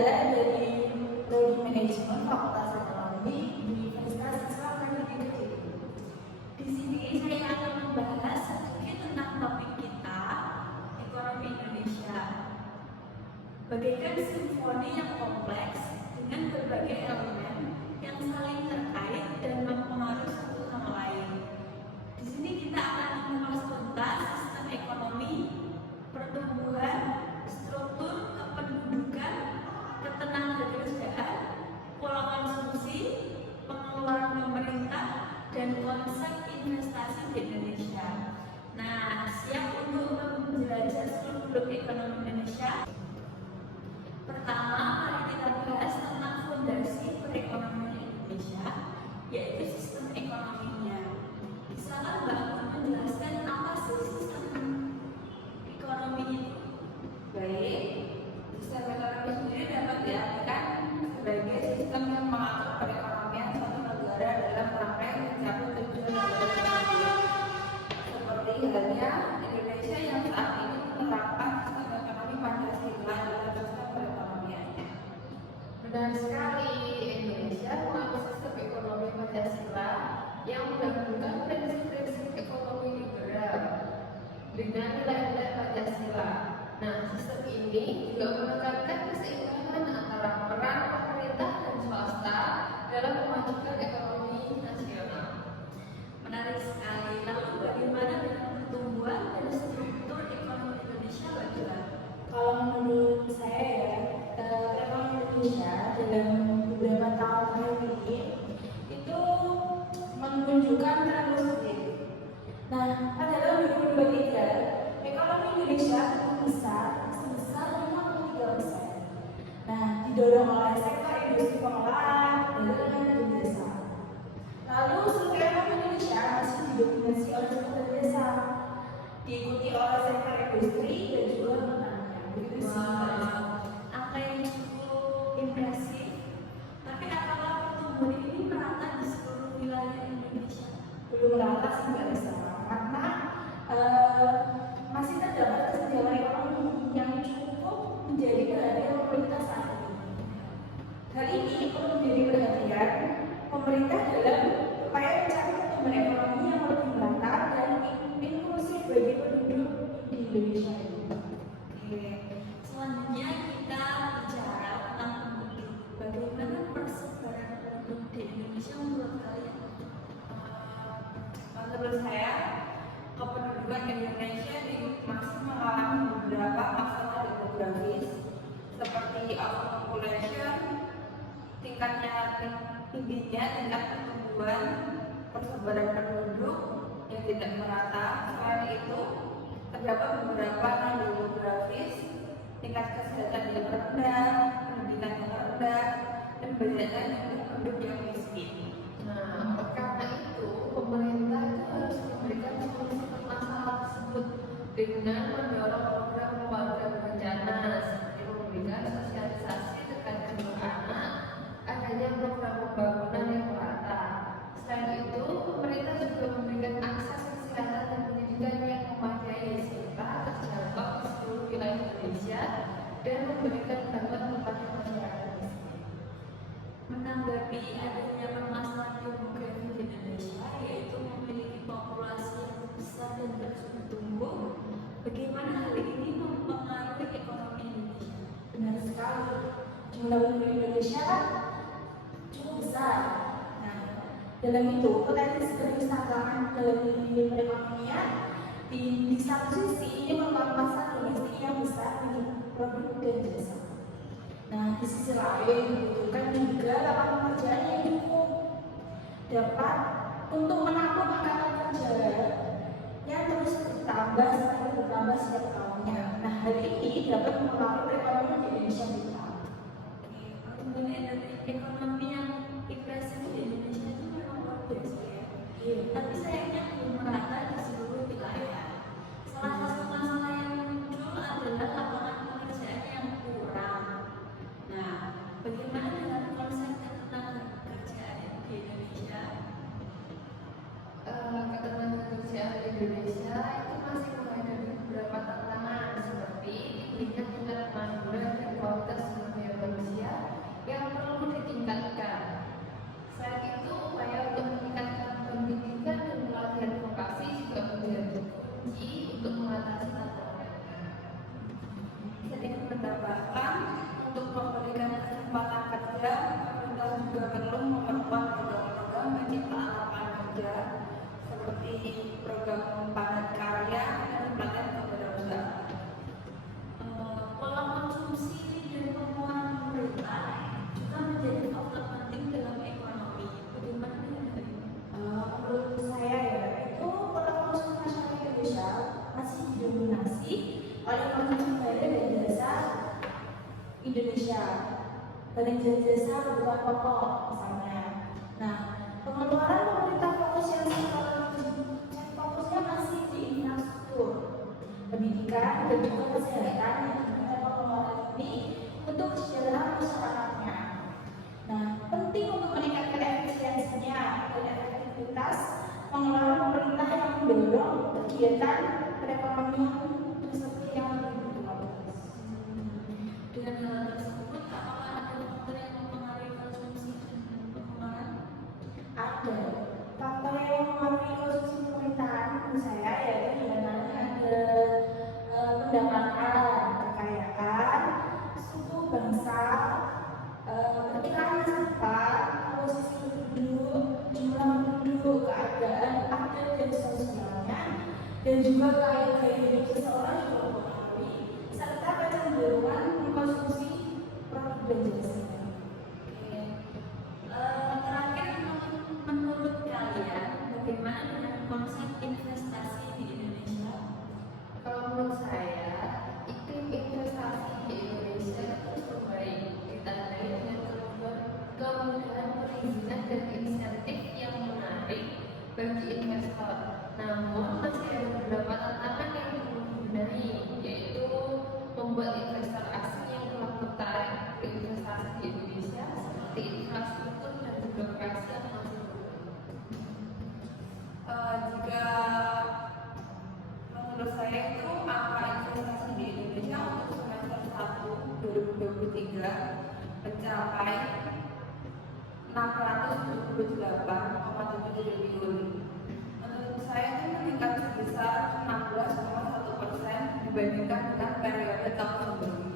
dari Prodi Manajemen Fakultas Ekonomi Universitas Islam Negeri. Di sini saya akan membahas sedikit tentang topik kita, ekonomi Indonesia. Bagaikan simfoni yang kompleks dengan berbagai elemen yang saling terkait dan mempengaruhi satu sama lain. Di sini kita akan mengulas tuntas sistem ekonomi, pertumbuhan, struktur kependudukan, ketenagakerjaan, pola konsumsi, pengeluaran pemerintah, dan konsep investasi di Indonesia. Nah, siap untuk menjelajah seluruh ekonomi Indonesia? Pertama, mari kita bahas tentang fondasi perekonomian Indonesia, yaitu sistem ekonominya. Bisakah Mbak menjelaskan apa sih sistem ekonomi itu? Baik, sistem ekonomi sendiri dapat diartikan sebagai sistem yang mengatur perekonomian suatu negara dalam rangka mencapai tujuan negara seperti halnya Indonesia yang saat ini menerapkan sistem ekonomi Pancasila dalam sistem perekonomiannya. Benar sekali, Indonesia menganut sistem ekonomi Pancasila yang menggabungkan prinsip-prinsip ekonomi liberal dengan nilai-nilai Pancasila. Nah, sistem ini juga menekankan keseimbangan antara peran pemerintah dan swasta dalam memajukan ekonomi nasional. Menarik sekali. Lalu bagaimana dengan pertumbuhan dan struktur ekonomi Indonesia, Mbak Jola? Kalau menurut saya ya, ekonomi Indonesia dalam beberapa tahun terakhir ini itu menunjukkan tren positif. Nah, pada tahun 2023, ekonomi Indonesia besar sebesar 53%. Nah, didorong oleh sektor industri pengolahan, perdagangan, dan jasa. Lalu struktur ekonomi Indonesia masih didominasi oleh sektor jasa, diikuti oleh sektor industri dan juga pertanian. Begitu sih. Angka yang cukup impresif. Tapi apakah pertumbuhan ini merata di seluruh wilayah Indonesia? Belum rata sih Mbak Lisa, karena masih terdapat kesenjangan ekonomi yang cukup menjadi perhatian pemerintah saat ini. Hal ini perlu menjadi perhatian pemerintah dalam upaya mencari pertumbuhan ekonomi yang lebih merata dan inklusif bagi penduduk di Indonesia ini. Oke. Selanjutnya kita bicara tentang penduduk. Bagaimana persebaran penduduk di Indonesia menurut kalian? Menurut saya, kependudukan Indonesia masih mengalami beberapa masalah demografis seperti overpopulation, tingginya tingkat pertumbuhan, persebaran penduduk yang tidak merata. Selain itu, terdapat beberapa non-demografis, tingkat kesehatan yang rendah, pendidikan yang rendah, dan banyaknya jumlah penduduk yang miskin. Nah, karena itu pemerintah itu harus memberikan solusi masalah tersebut dengan mendorong program keluarga berencana seperti memberikan sosialisasi terkait jumlah anak, adanya program pembangunan yang merata. Selain itu, pemerintah juga memberikan akses kesehatan dan pendidikan yang memadai serta terjangkau di seluruh wilayah Indonesia dan memberikan bantuan kepada masyarakat miskin. Menanggapi adanya permasalahan demografi di Indonesia, yaitu memiliki populasi yang besar dan terus bertumbuh, bagaimana hal ini mempengaruhi ekonomi Indonesia? Benar sekali, jumlah penduduk Indonesia kan cukup besar. Nah, dalam itu potensi keberpihakan dalam dunia perekonomian di satu sisi ini merupakan pasar domestik yang besar untuk produk dan jasa. Nah, di sisi lain dibutuhkan juga lapangan pekerjaan yang cukup dapat untuk menampung angkatan kerja yang terus bertambah setiap tahunnya. Nah, hal ini dapat mempengaruhi perekonomian di Indonesia kita. Pertumbuhan ekonomi yang impresif di Indonesia itu memang luar biasa ya. Tapi sayangnya belum merata di seluruh wilayah. Salah satu masalah yang muncul adalah lapangan pekerjaan yang kurang. Nah, bagaimana dengan konsep ketenagakerjaan di Indonesia? Ketenagakerjaan di Indonesia itu masih menghadapi beberapa tantangan seperti tingginya tingkat Indonesia. Belanja jasa kebutuhan pokok misalnya. Nah, pengeluaran pemerintah fokus yang fokusnya masih di infrastruktur, pendidikan dan juga kesehatan yang dimana pengeluaran ini untuk kesejahteraan masyarakatnya. Nah, penting untuk meningkatkan efisiensinya dan efektivitas pengelolaan pemerintah yang mendorong kegiatan perekonomian seperti yang lebih. Dengan hal tersebut, apakah ada faktor yang mempengaruhi konsumsi dan pengeluaran? Ada faktor yang mempengaruhi konsumsi pemerintahan menurut saya, yaitu diantaranya ada pendapatan, kekayaan, suku bangsa, perkiraan masa depan, posisi penduduk, jumlah penduduk, keadaan adat dan sosialnya, dan juga gaya hidup seseorang juga mempengaruhi, serta kecenderungan mengkonsumsi produk dan jasa. Terakhir, menurut kalian, bagaimana dengan konsep investasi di Indonesia? Kalau menurut saya, iklim investasi di Indonesia terus membaik, ditandai dengan kemudahan perizinan dan insentif yang menarik bagi investor. Namun masih ada beberapa tantangan yang perlu dibenahi, yaitu membuat investor asing yang telah tertarik berinvestasi di Indonesia seperti infrastruktur dan birokrasi yang masih berkurang. Jika menurut saya itu angka investasi di Indonesia untuk semester 1 2023 mencapai 678,7 triliun. Menurut saya itu meningkat sebesar 16,1% dibandingkan dengan periode tahun sebelumnya.